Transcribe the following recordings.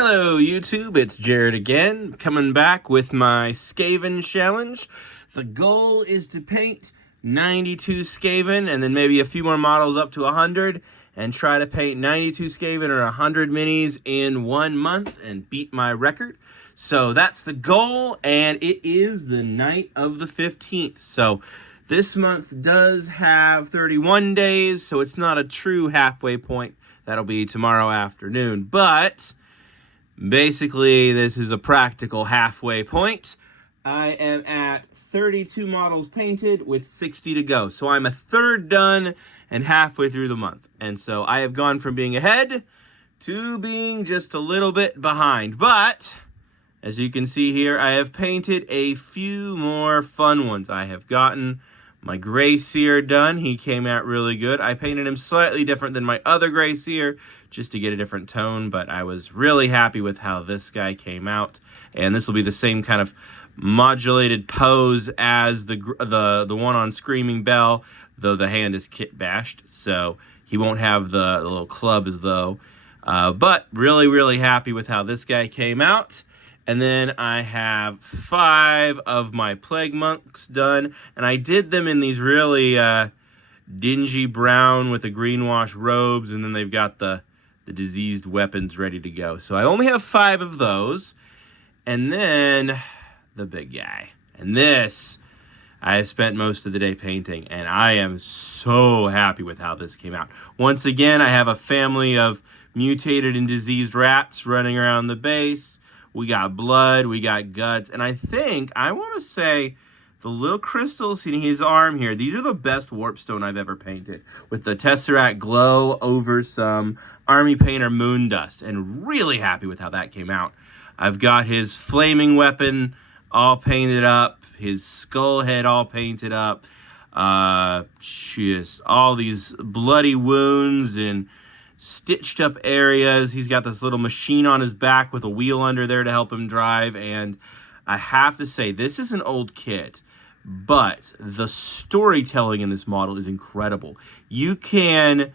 Hello YouTube, it's Jared again, coming back with my SKAVEN challenge. The goal is to paint 92 SKAVEN and then maybe a few more models up to 100 and try to paint 92 SKAVEN or 100 minis in 1 month and beat my record. So that's the goal, and it is the night of the 15th. So this month does have 31 days, so it's not a true halfway point. That'll be tomorrow afternoon, but basically, this is a practical halfway point. I am at 32 models painted with 60 to go. So I'm a third done and halfway through the month. And so I have gone from being ahead to being just a little bit behind. But as you can see here, I have painted a few more fun ones. I have gotten my Gray Seer done. He came out really good. I painted him slightly different than my other Gray Seer just to get a different tone, but I was really happy with how this guy came out. And this will be the same kind of modulated pose as the one on Screaming Bell, though the hand is kit bashed, so he won't have the little clubs though. But really happy with how this guy came out. And then I have 5 of my Plague Monks done, and I did them in these really dingy brown with the greenwash robes, and then they've got the diseased weapons ready to go. So I only have 5 of those, and then the big guy. And this, I have spent most of the day painting, and I am so happy with how this came out. Once again, I have a family of mutated and diseased rats running around the base. We got blood, we got guts, and I want to say the little crystals in his arm here, these are the best warpstone I've ever painted, with the Tesseract glow over some Army Painter moon dust, and really happy with how that came out. I've got his flaming weapon all painted up, his skull head all painted up, just all these bloody wounds and stitched up areas. He's got this little machine on his back with a wheel under there to help him drive, and I have to say, this is an old kit, but the storytelling in this model is incredible. You can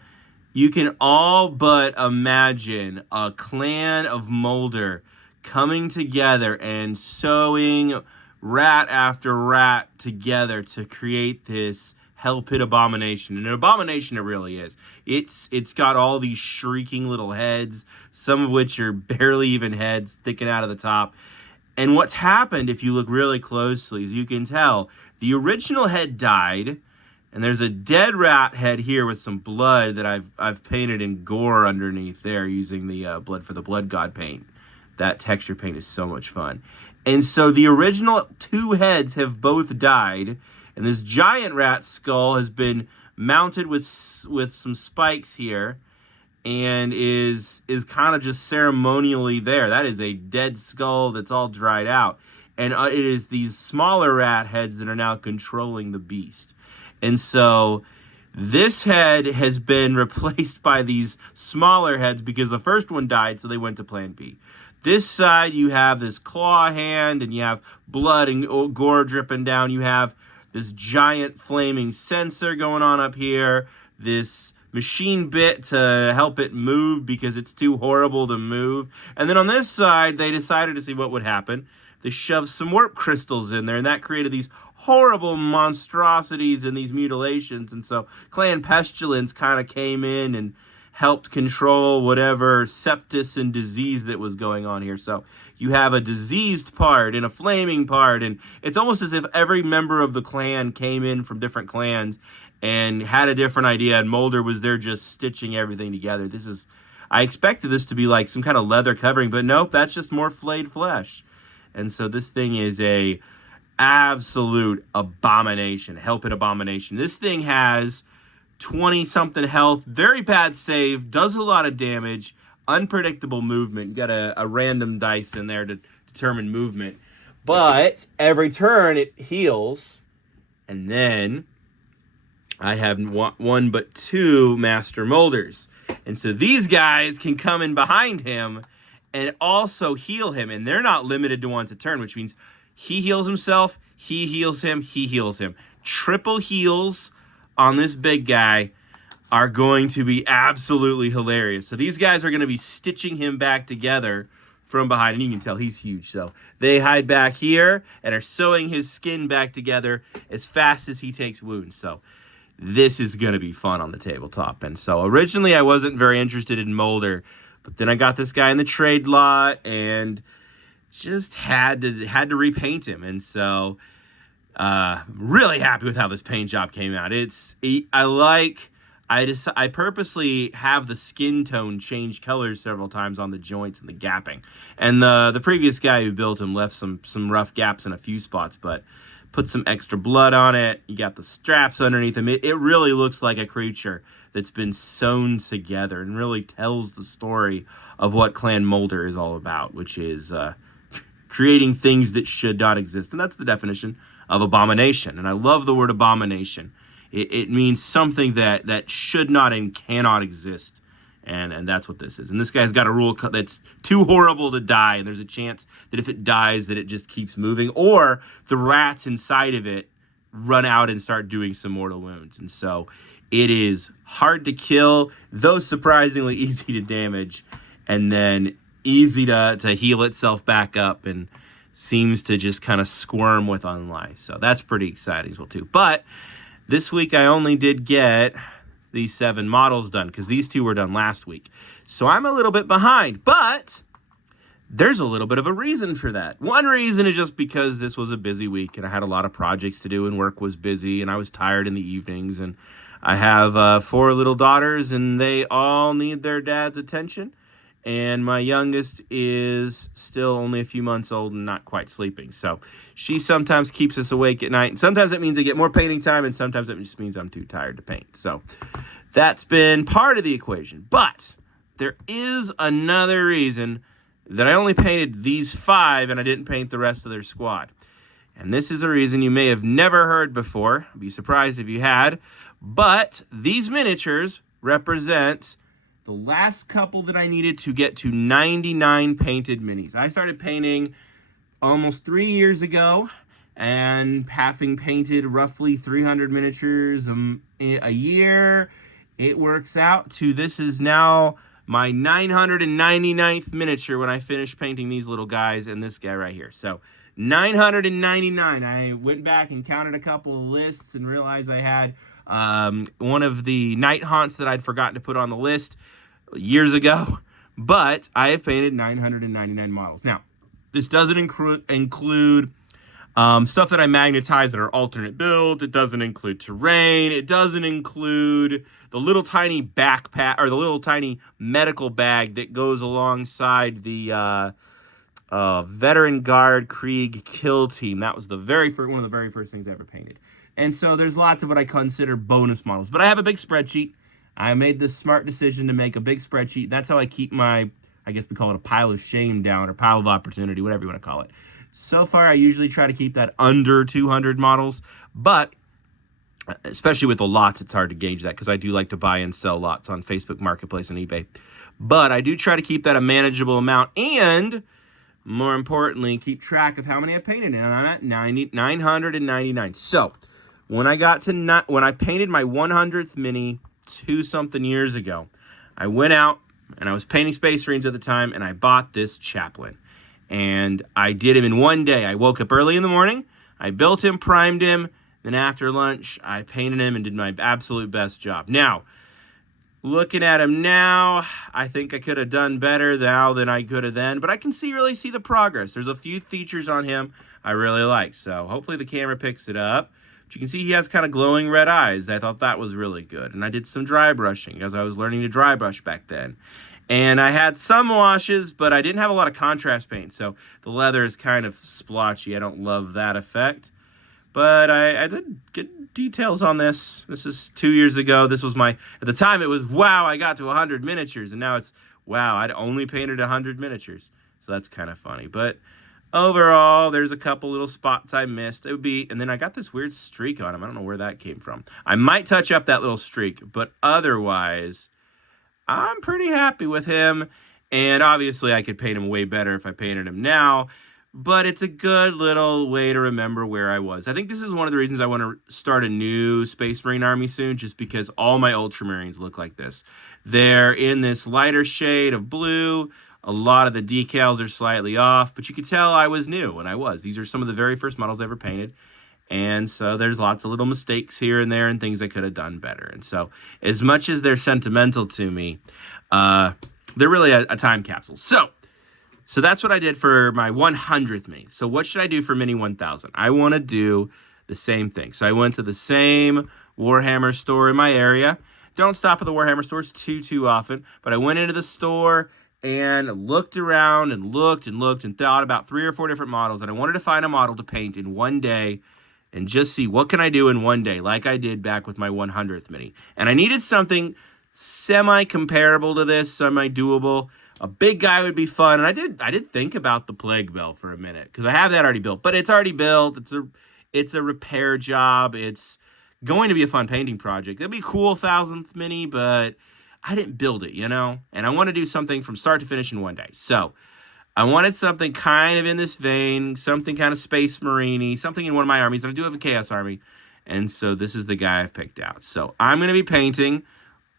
all but imagine a clan of Molder coming together and sewing rat after rat together to create this Hell Pit abomination. And an abomination it really is. It's got all these shrieking little heads, some of which are barely even heads sticking out of the top. And what's happened, if you look really closely, is you can tell the original head died, and there's a dead rat head here with some blood that I've painted in gore underneath there using the Blood for the Blood God paint. That texture paint is so much fun. And so the original 2 heads have both died, and this giant rat skull has been mounted with some spikes here and is kind of just ceremonially there. That is a dead skull that's all dried out. And it is these smaller rat heads that are now controlling the beast. And so this head has been replaced by these smaller heads because the first one died, so they went to Plan B. This side, you have this claw hand, and you have blood and gore dripping down. You have this giant flaming sensor going on up here, this machine bit to help it move because it's too horrible to move. And then on this side, they decided to see what would happen. They shoved some warp crystals in there, and that created these horrible monstrosities and these mutilations. And so Clan Pestilence kind of came in and helped control whatever sepsis and disease that was going on here. So you have a diseased part and a flaming part, and it's almost as if every member of the clan came in from different clans and had a different idea, and Molder was there just stitching everything together. I expected this to be like some kind of leather covering, but nope, that's just more flayed flesh. And so this thing is a absolute abomination, Hell Pit abomination. This thing has 20-something health, very bad save, does a lot of damage, unpredictable movement. You got a random dice in there to determine movement. But every turn it heals, and then I have one but 2 Master Molders. And so these guys can come in behind him and also heal him, and they're not limited to once a turn, which means he heals himself, he heals him, he heals him. Triple heals on this big guy are going to be absolutely hilarious. So these guys are going to be stitching him back together from behind, and you can tell he's huge. So they hide back here and are sewing his skin back together as fast as he takes wounds. So this is going to be fun on the tabletop. And so originally I wasn't very interested in Molder, but then I got this guy in the trade lot and just had to repaint him. And so really happy with how this paint job came out. I purposely have the skin tone change colors several times on the joints and the gapping. And the previous guy who built him left some rough gaps in a few spots, but put some extra blood on it. You got the straps underneath him. It really looks like a creature that's been sewn together and really tells the story of what Clan Molder is all about, which is creating things that should not exist. And that's the definition of abomination. And I love the word abomination. It means something that should not and cannot exist. And that's what this is. And this guy's got a rule that's too horrible to die. And there's a chance that if it dies, that it just keeps moving. Or the rats inside of it run out and start doing some mortal wounds. And so it is hard to kill, though surprisingly easy to damage. And then easy to heal itself back up. And seems to just kind of squirm with unlife. So that's pretty exciting as well, too. But this week I only did get these 7 models done because these 2 were done last week. So I'm a little bit behind, but there's a little bit of a reason for that. One reason is just because this was a busy week and I had a lot of projects to do and work was busy and I was tired in the evenings. And I have 4 little daughters and they all need their dad's attention. And my youngest is still only a few months old and not quite sleeping. So she sometimes keeps us awake at night. And sometimes it means I get more painting time, and sometimes it just means I'm too tired to paint. So that's been part of the equation. But there is another reason that I only painted these 5 and I didn't paint the rest of their squad. And this is a reason you may have never heard before. I'd be surprised if you had. But these miniatures represent the last couple that I needed to get to 99 painted minis. I started painting almost 3 years ago, and having painted roughly 300 miniatures a year, it works out to this is now my 999th miniature when I finish painting these little guys and this guy right here. So 999. I went back and counted a couple of lists and realized I had one of the night haunts that I'd forgotten to put on the list years ago, but I have painted 999 models. Now, this doesn't include stuff that I magnetize that are alternate builds. It doesn't include terrain. It doesn't include the little tiny backpack or the little tiny medical bag that goes alongside the Veteran Guard Krieg Kill Team. That was one of the very first things I ever painted. And so there's lots of what I consider bonus models. But I have a big spreadsheet. I made the smart decision to make a big spreadsheet. That's how I keep my, I guess we call it a pile of shame down, or pile of opportunity, whatever you want to call it. So far, I usually try to keep that under 200 models. But especially with the lots, it's hard to gauge that because I do like to buy and sell lots on Facebook Marketplace and eBay. But I do try to keep that a manageable amount. And more importantly, keep track of how many I painted. And I'm at 999. So when I painted my 100th mini 2-something years ago, I went out and I was painting Space Marines at the time, and I bought this chaplain. And I did him in one day. I woke up early in the morning, I built him, primed him, then after lunch, I painted him and did my absolute best job. Now, looking at him now, I think I could have done better now than I could have then, but I can really see the progress. There's a few features on him I really like, so hopefully the camera picks it up. But you can see he has kind of glowing red eyes. I thought that was really good. And I did some dry brushing because I was learning to dry brush back then. And I had some washes, but I didn't have a lot of contrast paint, so the leather is kind of splotchy. I don't love that effect. But I did good details on this. This is 2 years ago. This was at the time it was, wow, I got to 100 miniatures. And now it's, wow, I'd only painted 100 miniatures. So that's kind of funny. But overall, there's a couple little spots I missed. And then I got this weird streak on him. I don't know where that came from. I might touch up that little streak, but otherwise, I'm pretty happy with him. And obviously, I could paint him way better if I painted him now. But it's a good little way to remember where I was. I think this is one of the reasons I want to start a new Space Marine army soon, just because all my Ultramarines look like this. They're in this lighter shade of blue. A lot of the decals are slightly off, but you could tell I was new, and I was. These are some of the very first models I ever painted. And so there's lots of little mistakes here and there and things I could have done better. And so as much as they're sentimental to me, they're really a time capsule. So that's what I did for my 100th mini. So what should I do for Mini 1000? I want to do the same thing. So I went to the same Warhammer store in my area. Don't stop at the Warhammer stores too often, but I went into the store and looked around and looked and thought about 3 or 4 different models, and I wanted to find a model to paint in one day and just see what can I do in one day, like I did back with my 100th mini. And I needed something semi-comparable to this, semi-doable. A big guy would be fun, and I did think about the Plague Bell for a minute, because I have that already built, but it's already built. It's a repair job. It's going to be a fun painting project. It'd be a cool 1000th mini, but I didn't build it, you know? And I want to do something from start to finish in one day. So I wanted something kind of in this vein, something kind of Space Marine-y, something in one of my armies, and I do have a Chaos Army. And so this is the guy I've picked out. So I'm going to be painting,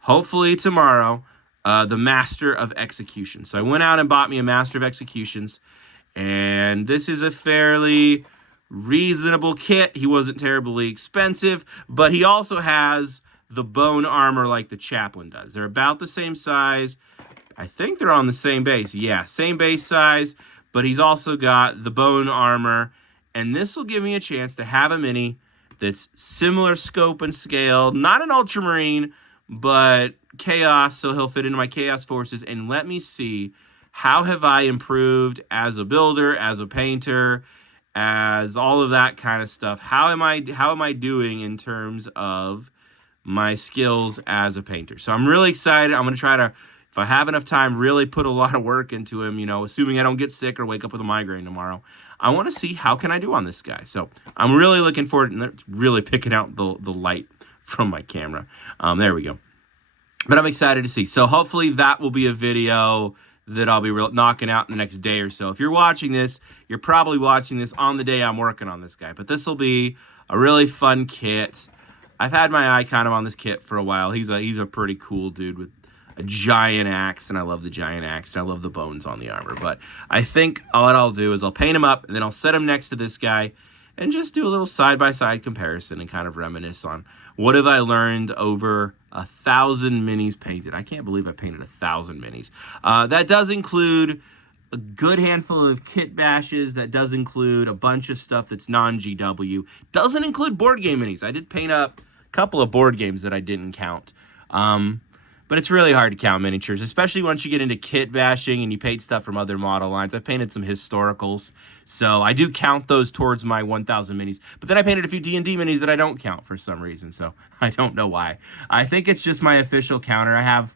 hopefully tomorrow, the Master of Execution. So I went out and bought me a Master of Executions, and this is a fairly reasonable kit. He wasn't terribly expensive, but he also has the bone armor like the Chaplain does. They're about the same size. I think they're on the same base. Yeah, same base size, but he's also got the bone armor, and this will give me a chance to have a mini that's similar scope and scale, not an Ultramarine, but Chaos, so he'll fit into my Chaos forces, and let me see how have I improved as a builder, as a painter, as all of that kind of stuff. How am I doing in terms of my skills as a painter? So I'm really excited. I'm going to try to, if I have enough time, really put a lot of work into him, you know, assuming I don't get sick or wake up with a migraine tomorrow. I want to see how can I do on this guy. So I'm really looking forward, and it's really picking out the light from my camera. There we go. But I'm excited to see. So hopefully that will be a video that I'll be knocking out in the next day or so. If you're watching this, you're probably watching this on the day I'm working on this guy. But this will be a really fun kit. I've had my eye kind of on this kit for a while. He's a pretty cool dude with a giant axe, and I love the giant axe, and I love the bones on the armor. But I think what I'll do is I'll paint him up, and then I'll set him next to this guy and just do a little side-by-side comparison and kind of reminisce on what have I learned over 1,000 minis painted. I can't believe I painted 1,000 minis. That does include a good handful of kit bashes. That does include a bunch of stuff that's non-GW. Doesn't include board game minis. I did paint up a couple of board games that I didn't count. But it's really hard to count miniatures, especially once you get into kit bashing and you paint stuff from other model lines. I've painted some historicals, so I do count those towards my 1,000 minis. But then I painted a few D&D minis that I don't count for some reason, so I don't know why. I think it's just my official counter. I have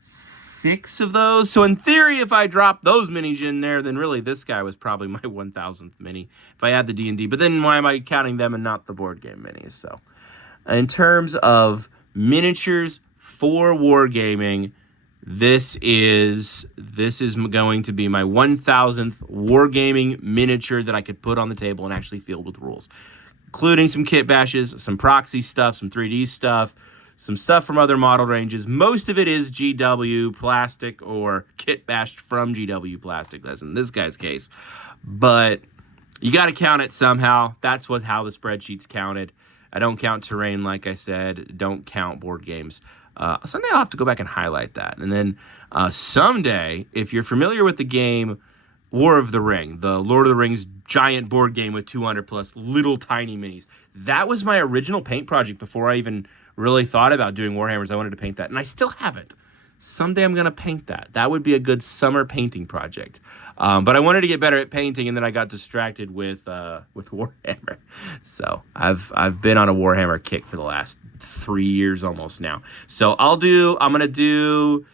6 of those, so in theory, if I drop those minis in there, then really this guy was probably my 1,000th mini if I had the D&D. But then why am I counting them and not the board game minis? So in terms of miniatures for wargaming, this is going to be my 1,000th wargaming miniature that I could put on the table and actually field with rules, including some kit bashes, some proxy stuff, some 3D stuff, some stuff from other model ranges. Most of it is GW plastic or kit bashed from GW plastic, as in this guy's case. But you got to count it somehow. That's how the spreadsheet's counted. I don't count terrain, like I said. Don't count board games. Someday I'll have to go back and highlight that. And then someday, if you're familiar with the game War of the Ring, the Lord of the Rings giant board game with 200 plus little tiny minis, that was my original paint project before I even really thought about doing Warhammers. I wanted to paint that, and I still have it. Someday I'm going to paint that. That would be a good summer painting project. But I wanted to get better at painting, and then I got distracted with Warhammer. So I've been on a Warhammer kick for the last 3 years almost now. So I'm going to do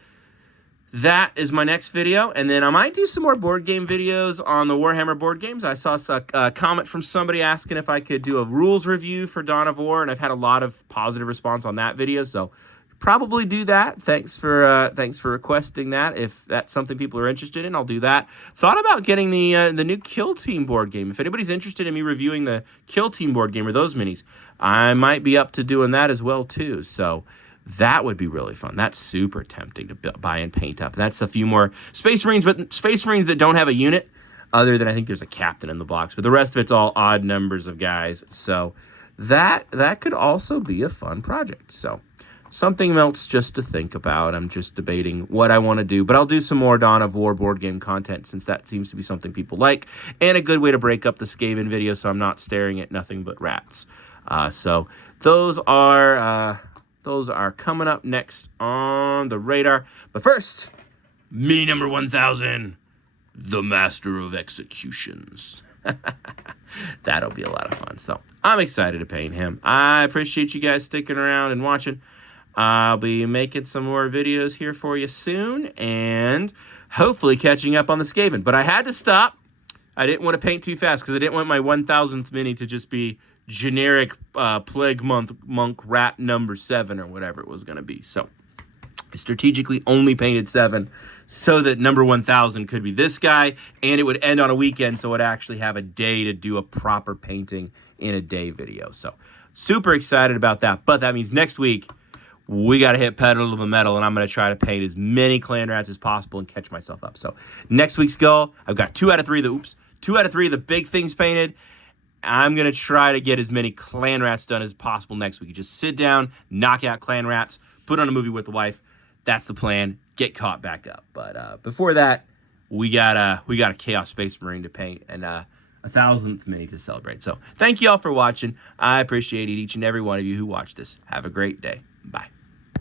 that as my next video, and then I might do some more board game videos on the Warhammer board games. I saw a comment from somebody asking if I could do a rules review for Dawn of War, and I've had a lot of positive response on that video, so probably do that. Thanks for requesting that. If that's something people are interested in, I'll do that. Thought about getting the new Kill Team board game. If anybody's interested in me reviewing the Kill Team board game or those minis, I might be up to doing that as well too. So That would be really fun. That's super tempting to buy and paint up. That's a few more Space Marines, but Space Marines that don't have a unit, other than I think there's a captain in the box. But the rest of it's all odd numbers of guys. So that could also be a fun project. So something else just to think about. I'm just debating what I want to do. But I'll do some more Dawn of War board game content, since that seems to be something people like. And a good way to break up the Skaven video so I'm not staring at nothing but rats. So those are coming up next on the radar. But first, mini number 1000, the Master of Executions. That'll be a lot of fun. So I'm excited to paint him. I appreciate you guys sticking around and watching. I'll be making some more videos here for you soon, and hopefully catching up on the Skaven. But I had to stop. I didn't want to paint too fast because I didn't want my 1000th mini to just be generic Plague Monk Rat number 7 or whatever it was going to be. So I strategically only painted 7 so that number 1000 could be this guy, and it would end on a weekend, so I'd actually have a day to do a proper painting in a day video. So super excited about that. But that means next week we got to hit pedal to the metal, and I'm going to try to paint as many clan rats as possible and catch myself up. So next week's goal, I've got 2 out of 3 of the big things painted. I'm going to try to get as many clan rats done as possible next week. You just sit down, knock out clan rats, put on a movie with the wife. That's the plan. Get caught back up. But before that, we got a Chaos Space Marine to paint and a 1000th mini to celebrate. So thank you all for watching. I appreciate each and every one of you who watched this. Have a great day. Bye.